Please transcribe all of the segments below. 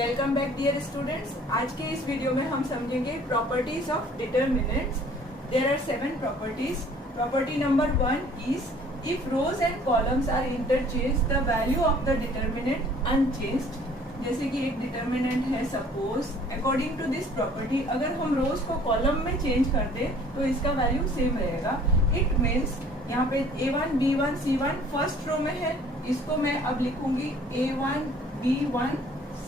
Welcome back dear students. आज के इस वीडियो में हम समझेंगे properties of determinants. There are 7 properties. Property number 1 is if rows and columns are interchange the value of the determinant unchanged. जैसे कि एक डिटर्मिनेंट है, suppose according to this property अगर हम रोज को कॉलम में चेंज कर दे तो इसका वैल्यू सेम रहेगा। इट मीन्स यहाँ पे A1 B1 C1 first row में है, इसको मैं अब लिखूंगी A1 B1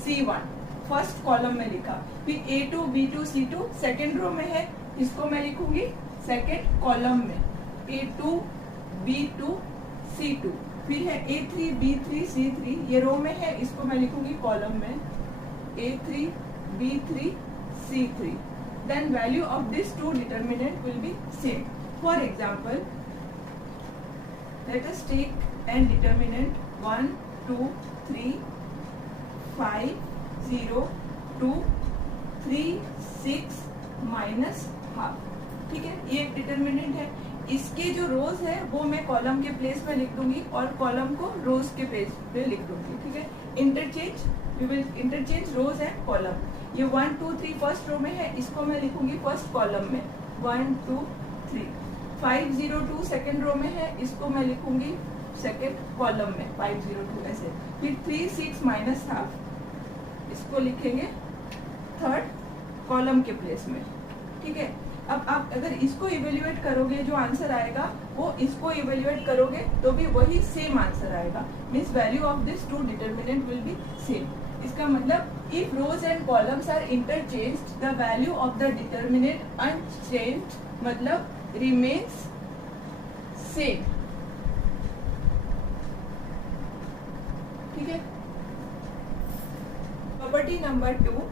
C1 first column में लिखा। फिर A2 B2 C2 second row में है, इसको मैं लिखूंगी सेकेंड कॉलम में A2 B2 C2। फिर है A3 B3 C3 ये रो में है, इसको मैं लिखूंगी कॉलम में A3 B3 C3। Then value of this two determinant will be same. For example let us take an determinant 1 2 3 5 0 2 3 6 minus half. ठीक है, ये एक डिटर्मिनेंट है। इसके जो रोज है वो मैं कॉलम के प्लेस में लिख दूंगी और कॉलम को रोज के प्लेस पे लिख दूंगी। ठीक है, interchange, we will interchange rows and column. ये 1 2 3 फर्स्ट रो में है, इसको मैं लिखूंगी फर्स्ट कॉलम में 1 2 3। 5 0 2 सेकेंड रो में है, इसको मैं लिखूंगी सेकेंड कॉलम में 5 0 2 ऐसे। फिर 3 6 माइनस हाफ, इसको लिखेंगे थर्ड कॉलम के प्लेस में। ठीक है, अब आप अगर इसको इवेल्युएट करोगे जो आंसर आएगा वो इसको इवेल्युएट करोगे तो भी वही सेम आंसर आएगा। Means value of this two determinant will be same. इसका मतलब if rows and columns are interchanged the value of the determinant unchanged मतलब remains same। ठीक है, property number 2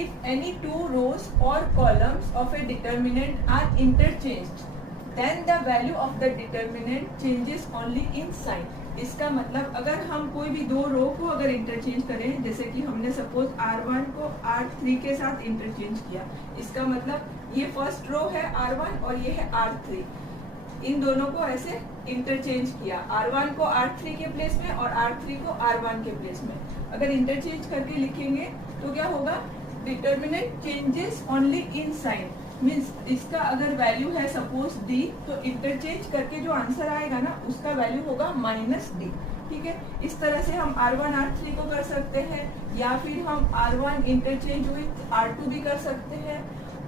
if any two rows or columns of a determinant are interchanged then the value of the determinant changes only in sign। इसका मतलब अगर हम कोई भी दो रो को अगर इंटरचेंज करें, जैसे कि हमने सपोज R1 को R3 के साथ इंटरचेंज किया, इसका मतलब ये फर्स्ट रो है R1 और ये है R3, इन दोनों को ऐसे इंटरचेंज किया, R1 को R3 के प्लेस में और R3 को R1 के प्लेस में। अगर इंटरचेंज करके लिखेंगे तो क्या होगा, determinant changes only in sign. Means इसका अगर वैल्यू है सपोज D तो इंटरचेंज करके जो आंसर आएगा ना उसका वैल्यू होगा -D। ठीक है, इस तरह से हम R1 R3 को कर सकते हैं, या फिर हम R1 इंटरचेंज विथ R2 भी कर सकते हैं,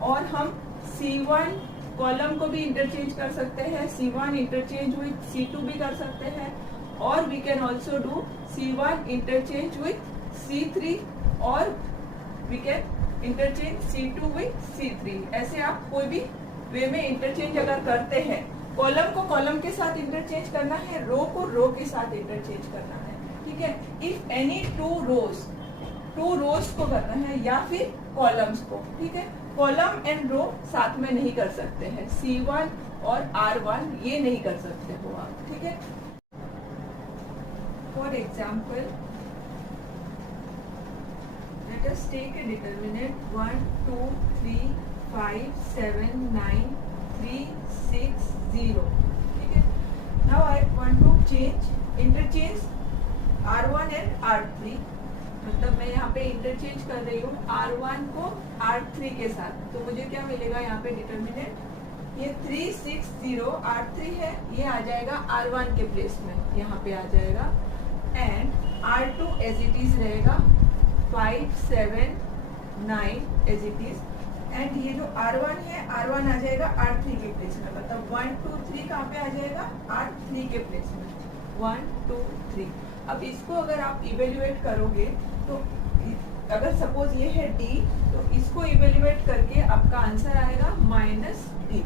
और हम C1 कॉलम को भी इंटरचेंज कर सकते हैं, C1 इंटरचेंज विथ C2 भी कर सकते हैं, और we can also do C1 interchange with C3 और we can interchange C2 with C3। ऐसे आप कोई भी वे में इंटरचेंज अगर करते हैं, कॉलम को कॉलम के साथ इंटरचेंज करना है, रो को रो के साथ इंटरचेंज करना है। ठीक है, इफ एनी टू रोज को करना है या फिर कॉलम्स को। ठीक है, कॉलम एंड रो साथ में नहीं कर सकते हैं, C1 और R1 ये नहीं कर सकते हो आप। ठीक है, for example let us take a determinant 1 2 3 5 7 9 3 6 0। ठीक है, now I want to interchange R1 and R3। मतलब मैं यहाँ पे इंटरचेंज कर रही हूँ R1 को R3 के साथ, तो मुझे क्या मिलेगा यहाँ पे डिटर्मिनेंट, ये 3 6 0 R3 है, ये आ जाएगा R1 के प्लेस में, यहाँ पे आ जाएगा, and R2 as it is रहेगा 5 7 9 एज इट इज, एंड ये जो R1 है R1 आ जाएगा R3 के प्लेस में। मतलब 1 2 3 कहाँ पे आ जाएगा, R3 के प्लेस में 1 2 3। अब इसको अगर आप इवेल्युएट करोगे तो अगर सपोज ये है D तो इसको इवेल्युएट करके आपका आंसर आएगा -D।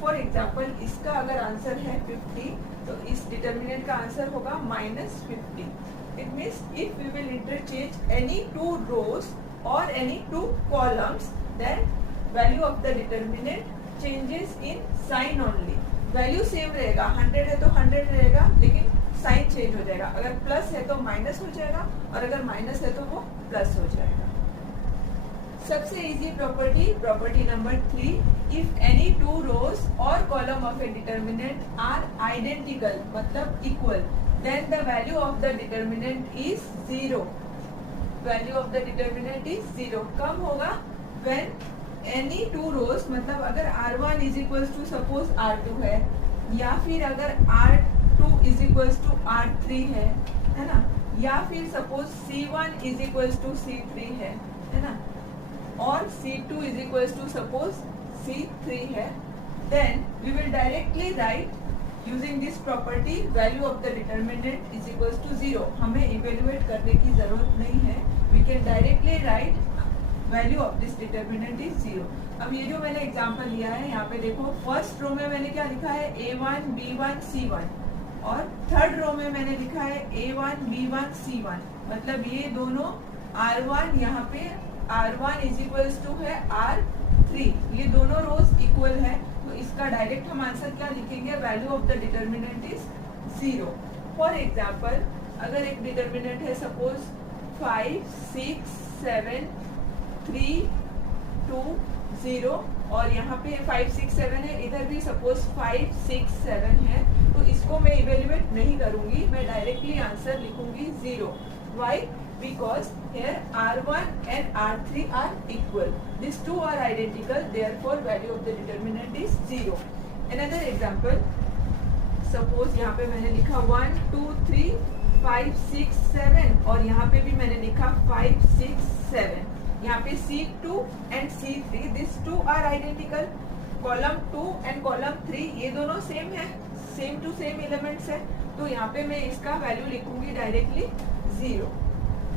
फॉर एग्जाम्पल इसका अगर आंसर है 50 तो इस डिटर्मिनेंट का आंसर होगा -50। It means if we will interchange any two rows or any two columns, then value of the determinant changes in sign only। Value same रहेगा, 100 है तो 100 रहेगा, लेकिन साइन चेंज हो जाएगा। अगर प्लस है तो माइनस हो जाएगा, और अगर माइनस है तो वो प्लस हो जाएगा। सबसे easy property number 3, if any two rows और column of a determinant are identical मतलब equal then the value of the determinant is 0। Value of the determinant is 0। कब होगा? व्हेन एनी टू रोज, मतलब अगर R1 is equals to suppose R2 है, या फिर अगर R2 is equals to R3 है ना, या फिर suppose C1 is equals to C3 है ना, और C2 is equals to suppose C3 है, then we will directly write using this property value of the determinant is equals to 0। हमें evaluate करने की जरूरत नहीं है, we can directly write value of this determinant is 0। अब ये जो मैंने एग्जांपल लिया है, यहाँ पे देखो फर्स्ट रो में मैंने क्या लिखा है, A1 B1 C1, और थर्ड रो में मैंने लिखा है A1 B1 C1, मतलब ये दोनों R1, यहाँ पे R1 इज इक्वल्स टू है R3, ये दोनों रोज इक्वल है, तो इसका डायरेक्ट हम आंसर क्या लिखेंगे, value of the determinant is 0। For example अगर एक डिटर्मिनेंट है सपोज 5 6 7 3 2 0, और यहाँ पे 5 6 7 है, इधर भी सपोज 5 6 7 है, तो इसको मैं इवेल्युएट नहीं करूंगी, मैं डायरेक्टली आंसर लिखूंगी 0। Why? Because here R1 and R3 are equal. These two are identical. Therefore, value of the determinant is 0. Another example. Suppose यहाँ पे मैंने लिखा 1 2 3 5 6 7, और यहाँ पे भी मैंने लिखा 5 6 7। यहाँ पे C2 and C3, these two are identical. Column 2 and column 3 ये दोनों सेम है, सेम टू सेम एलिमेंट्स है, तो यहाँ पे मैं इसका वैल्यू लिखूंगी directly 0।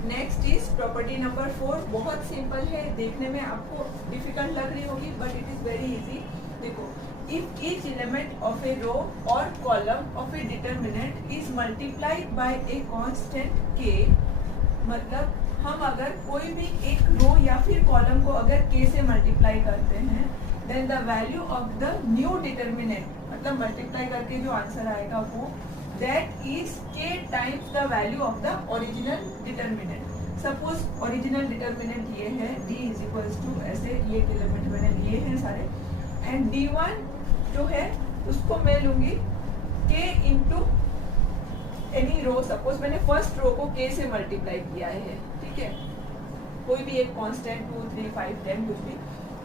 Next is property number 4। बहुत सिंपल है, देखने में आपको डिफिकल्ट लग रही होगी but it is very easy. देखो, if each element of a row और column of a determinant is multiplied by a constant k, मतलब हम अगर कोई भी एक रो या फिर कॉलम को अगर k से मल्टीप्लाई करते हैं, then the value of the new determinant, मतलब मल्टीप्लाई करके जो आंसर आएगा वो that is k times the value of the original determinant। Suppose original determinant ये है d is equals to, ऐसे ये एलिमेंट मैंने लिए हैं सारे, and d1 जो है उसको मैं लूंगी k into any रो। सपोज मैंने फर्स्ट रो को k से मल्टीप्लाई किया है, ठीक है, कोई भी एक कांस्टेंट 2 3 5 10 कुछ भी,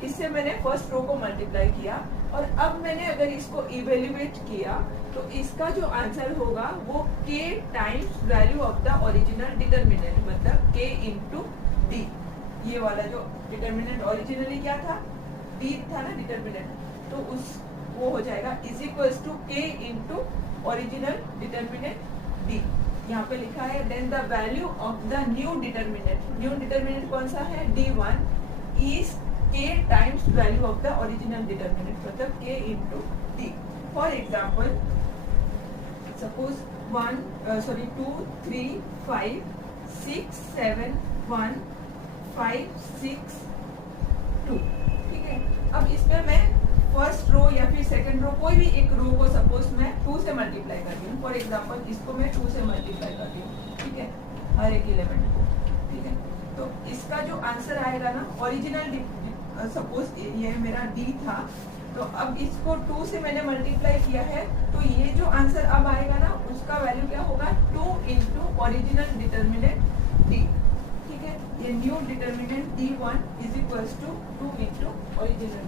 इससे मैंने फर्स्ट रो को मल्टीप्लाई किया, और अब मैंने अगर इसको इवेल्युएट किया तो इसका जो आंसर होगा वो k times value of the original determinant, मतलब k इंटू डी। ये वाला जो डिटर्मिनेंट ओरिजिनली क्या था, d था ना डिटर्मिनेंट, तो उस वो हो जाएगा is equals to k into original determinant d। यहाँ पे लिखा है then the value of the new determinant कौन सा है, d1 is k times value of the original determinant, मतलब k into d। For example suppose 2 3 5 6 7 1 5 6 2, ठीक है। अब इसमें मैं फर्स्ट रो या फिर सेकंड रो, कोई भी एक रो को सपोज मैं 2 से मल्टीप्लाई करती हूँ। फॉर एग्जांपल इसको मैं 2 से मल्टीप्लाई करती हूँ, ठीक है, हर एक एलिमेंट को, ठीक है। तो इसका जो आंसर आएगा ना, ओरिजिनल सपोज ये मेरा d था, तो अब इसको 2 से मैंने मल्टीप्लाई किया है, तो ये जो आंसर अब आएगा ना, उसका वैल्यू क्या होगा, 2 इंटू ओरिजिनल डिटर्मिनेंट d, ठीक है। ये new determinant d1 is equals to 2 into original.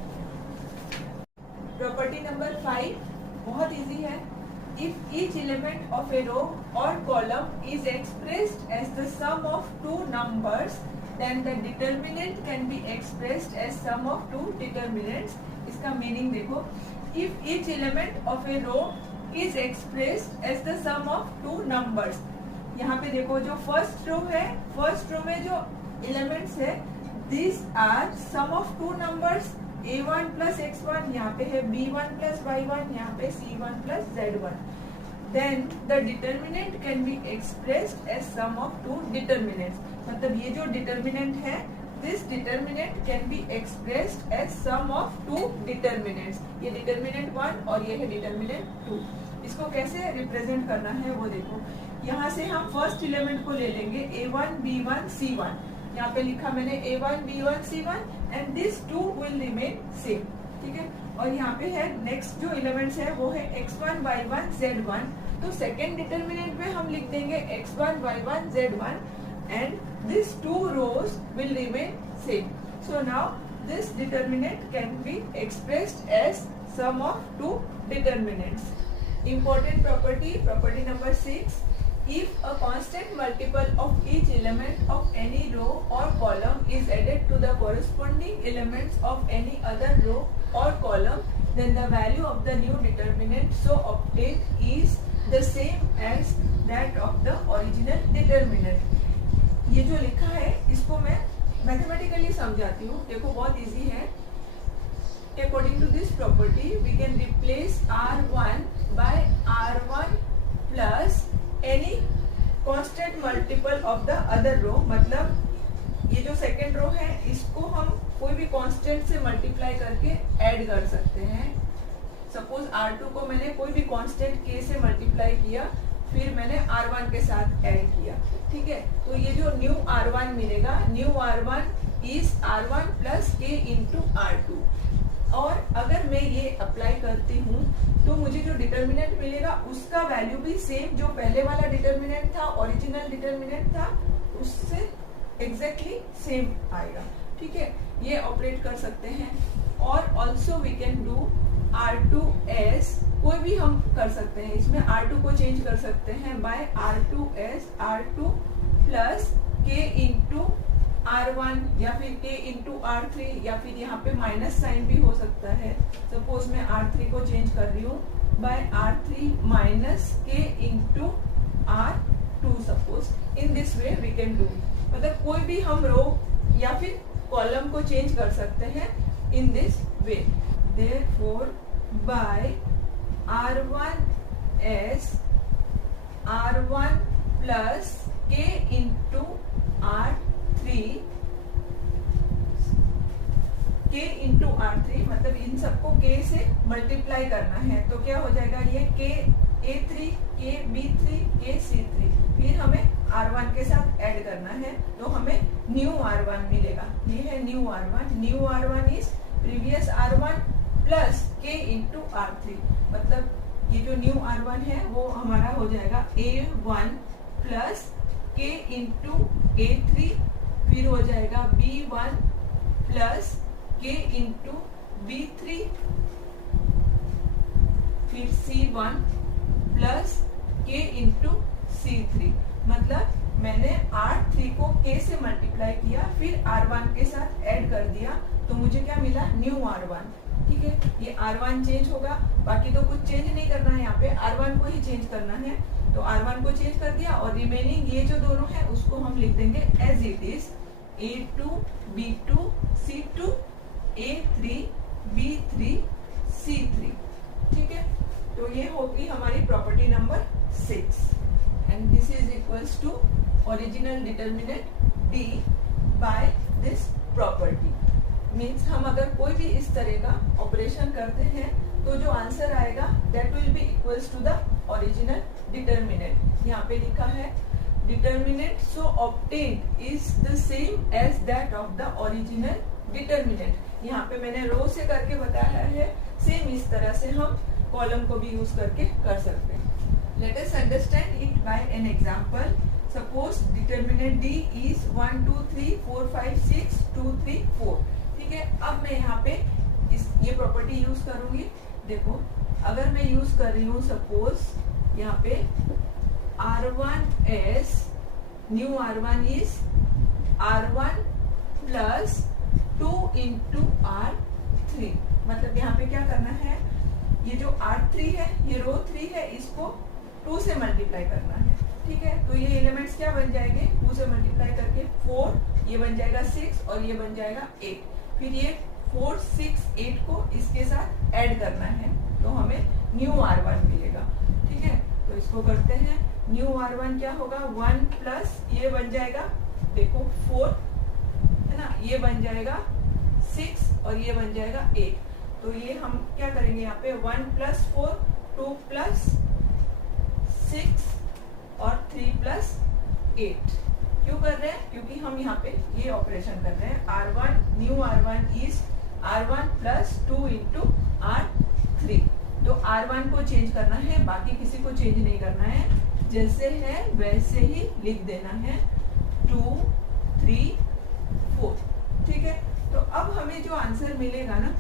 Property number 5 बहुत इजी है। If each element of a row और column is expressed as the sum of two numbers, then the determinant can be expressed as sum of two determinants। इसका meaning देखो, if each element of a row is expressed as the sum of two numbers। यहाँ पे देखो जो first row है, first row में जो elements है, these are sum of two numbers, a1 plus x1, यहाँ पे है b1 plus y1, यहाँ पे c1 plus z1। Then the determinant can be expressed as sum of two determinants। मतलब ये जो डिटर्मिनेंट है, this determinant can be expressed as sum of two determinants। ये डिटर्मिनेंट 1 और ये है डिटर्मिनेंट 2। इसको कैसे रिप्रेजेंट करना है वो देखो, यहाँ से हम फर्स्ट एलिमेंट को ले लेंगे a1 b1 c1। यहाँ पे लिखा मैंने a1 b1 c1 and this two will remain same, ठीक है। और यहाँ पे है नेक्स्ट जो एलिमेंट्स है वो है x1 y1 z1। तो सेकेंड डिटर्मिनेंट में हम लिख देंगे x1 y1 z1 and these two rows will remain same. So now this determinant can be expressed as sum of two determinants. Important property, property number 6. If a constant multiple of each element of any row or column is added to the corresponding elements of any other row or column, then the value of the new determinant so obtained is the same as that of the original determinant. ये जो लिखा है इसको मैं mathematically समझाती हूँ. देखो बहुत इजी है. According to this property, we can replace R1 by R1 plus any constant multiple of the other row. मतलब ये जो सेकेंड रो है इसको हम कोई भी कांस्टेंट से मल्टीप्लाई करके ऐड कर सकते हैं. सपोज R2 को मैंने कोई भी कांस्टेंट K से मल्टीप्लाई किया, फिर मैंने R1 के साथ ऐड किया. ठीक है, तो ये जो न्यू R1 मिलेगा, new R1 is R1 plus K into R2. और अगर मैं ये अप्लाई करती हूँ तो मुझे जो डिटर्मिनेंट मिलेगा उसका वैल्यू भी सेम जो पहले वाला डिटर्मिनेंट था, ओरिजिनल डिटर्मिनेंट था, उससे एग्जैक्टली सेम आएगा. ठीक है, ये ऑपरेट कर सकते हैं. और also we can do R2s, कोई भी हम कर सकते हैं. इसमें R2 को चेंज कर सकते हैं bye R2s, R2 plus K into R1 या फिर K इंटू R3, या फिर यहाँ पे माइनस साइन भी हो सकता है. सपोज मैं R3 को चेंज कर रही हूँ by R3 minus K into R2. Suppose in this way we can do. मतलब कोई भी हम रो या फिर कॉलम को चेंज कर सकते हैं इन this way. Therefore by R1s R1 plus K into R3, K into R3 मतलब इन सबको K से मल्टीप्लाई करना है. तो क्या हो जाएगा, ये K A3, K B3, K C3. फिर हमें R1 के साथ ऐड करना है तो हमें न्यू R1 मिलेगा. ये है new R1. New R1 is previous R1 plus K into R3. मतलब ये जो न्यू R1 है वो हमारा हो जाएगा A1 plus K into A3, फिर हो जाएगा B1 plus K into B3, फिर C1 plus K into C3. मतलब मैंने R3 को K से मल्टीप्लाई किया, फिर R1 के साथ ऐड कर दिया, तो मुझे क्या मिला, न्यू R1. ठीक है, ये R1 चेंज होगा, बाकी तो कुछ चेंज नहीं करना है. यहाँ पे R1 को ही चेंज करना है, तो R1 को चेंज कर दिया और रिमेनिंग ये जो दोनों है उसको हम लिख देंगे as it is. A2 B2 C2 A3 B3 C3. ठीक है, तो ये होगी हमारी property number 6. And this is equals to original determinant D by this property. Means हम अगर कोई भी इस तरह का ऑपरेशन करते हैं तो जो आंसर आएगा that will be equals to the original determinant. यहाँ पे लिखा है determinant so obtained is the same as that of the original determinant. यहाँ पे मैंने रो से करके बताया है, सेम इस तरह से हम कॉलम को भी यूज करके कर सकते हैं. Let us understand it by an example. Suppose determinant D is 1 2 3 4 5 6 2 3 4. ठीक है, अब मैं यहाँ पे ये प्रॉपर्टी यूज करूंगी. देखो अगर मैं यूज कर रही हूँ सपोज यहाँ पे R1s, new R1 is R1 plus 2 into R3. मतलब यहाँ पे क्या करना है, ये जो R3 है, ये रो 3 है, इसको 2 से मल्टीप्लाई करना है. ठीक है, तो ये एलिमेंट्स क्या बन जाएंगे, 2 से मल्टीप्लाई करके 4, ये बन जाएगा 6 और ये बन जाएगा 8. फिर ये 4 6 8 को इसके साथ ऐड करना है तो हमें न्यू R1 मिलेगा. ठीक है, तो इसको करते हैं. न्यू R1 क्या होगा, 1 प्लस ये बन जाएगा, देखो 4 है ना, ये बन जाएगा 6 और ये बन जाएगा 8. तो ये हम क्या करेंगे, यहाँ पे 1 प्लस 4, 2 प्लस 6 और 3 प्लस 8. क्यों कर रहे हैं, क्योंकि हम यहाँ पे ये ऑपरेशन कर रहे हैं. R1 new R1 is R1 plus 2 into R3. तो R1 को चेंज करना है, बाकी किसी को चेंज नहीं करना है. जैसे है वैसे ही लिख देना है. 2 3, 4, ठीक है। तो अब हमें जो आंसर मिलेगा ना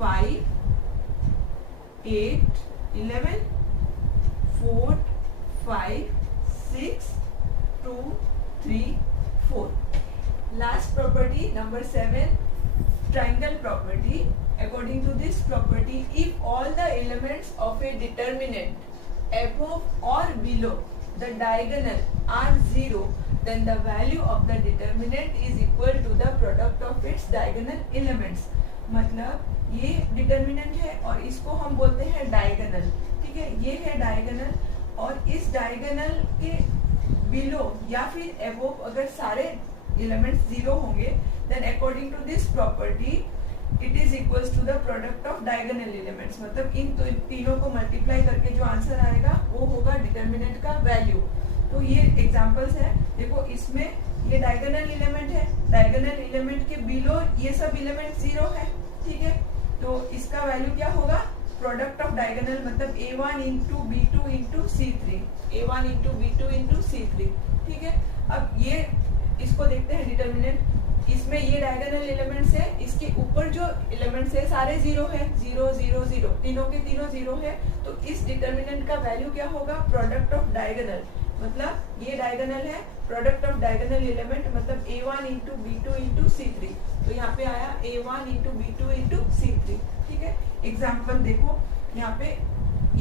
5, 8, 11, 4, 5, 6, 2, 3, 4. Last property number 7, triangle property. According to this property, if all the elements of a determinant above or below the diagonal are 0, then the value of the determinant is equal to the product of its diagonal elements. मतलब ये determinant है और इसको हम बोलते हैं diagonal, ठीक है। ये है डायगोनल और इस डायगोनल के बिलो या फिर एबोव अगर सारे एलिमेंट्स 0 होंगे, then according to this property it is equals to the product of diagonal elements. मतलब इन तीनों को मल्टीप्लाई करके जो आंसर आएगा वो होगा डिटर्मिनेंट का वैल्यू। तो ये एग्जांपल्स है, देखो इसमें ये डायगोनल एलिमेंट है, डायगोनल एलिमेंट के बिलो ये सब एलिमेंट 0 है, ठीक है। तो इसका वैल्यू क्या होगा, प्रोडक्ट ऑफ डायगोनल मतलब a1 into b2 into c3, a1 into b2 into c3, ठीक है। अब ये इसको देखते हैं डिटर्मिनेंट, इसमें ये डायगोनल एलिमेंट्स है, इसके ऊपर जो एलिमेंट्स है सारे 0 है, 0 0 0, तीनों के तीनों 0 है। तो इस डिटर्मिनेंट का वैल्यू क्या होगा, प्रोडक्ट ऑफ डायगोनल मतलब ये डायगोनल है, प्रोडक्ट ऑफ डायगोनल एलिमेंट मतलब a1 into b2 into c3। तो यहाँ पे आया a1 into b2 into c3, ठीक है। एग्जाम्पल देखो, यहाँ पे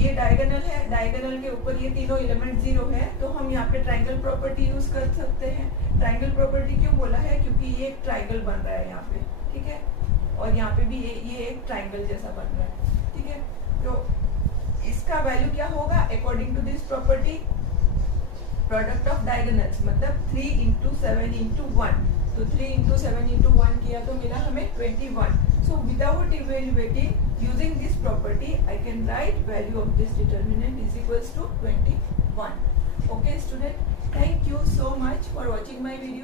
ये डायगोनल है, डायगोनल के ऊपर ये तीनों एलिमेंट 0 है, तो हम यहाँ पे ट्रायंगल प्रॉपर्टी यूज कर सकते हैं। ट्रायंगल प्रॉपर्टी क्यों बोला है, क्योंकि ये एक ट्रायंगल बन रहा है यहाँ पे, ठीक है, और यहाँ पे भी ये एक ट्रायंगल जैसा बन रहा है, ठीक है। तो इसका वैल्यू क्या होगा, according to this property product of diagonals मतलब 3 इंटू 7 इंटू 1। तो 3 इंटू 7 इंटू 1 किया तो मिला हमें 21। So without evaluating using this property, I can write value of this determinant is equals to 21. Okay student, thank you so much for watching my video.